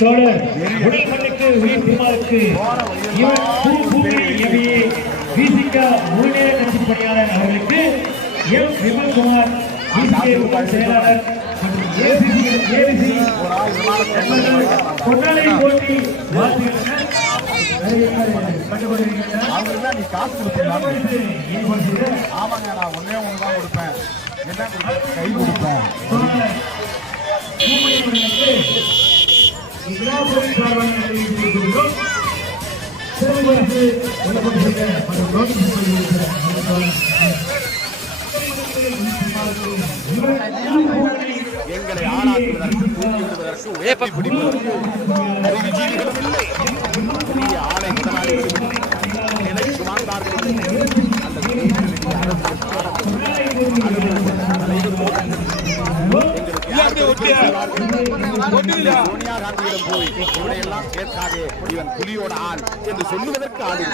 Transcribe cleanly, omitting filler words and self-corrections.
தோழர் உடைமண்ணுக்கு உயிர் திருமாவுக்கு இவன் விசிக முழுநேர கட்சி பணியாளர் அவர்களுக்கு எம் விமல்குமார் செயலாளர் கொண்டாடை போட்டி கை கொடுப்பேன் எங்களை ஆளாக்குவதற்கு தூக்கிவிடுவதற்கு உயர்த்தி பிடிப்பதற்கு அறிவுஜீவிகளும் இல்லை, புதிய ஆலை முதலாளிகளும் இல்லை, நிலை சுமார்ந்தார்கள் சோனியா காந்தியிடம் போய் இவரையெல்லாம் கேட்காதே, இவன் புலியோட ஆள் என்று சொல்லுவதற்கு ஆள்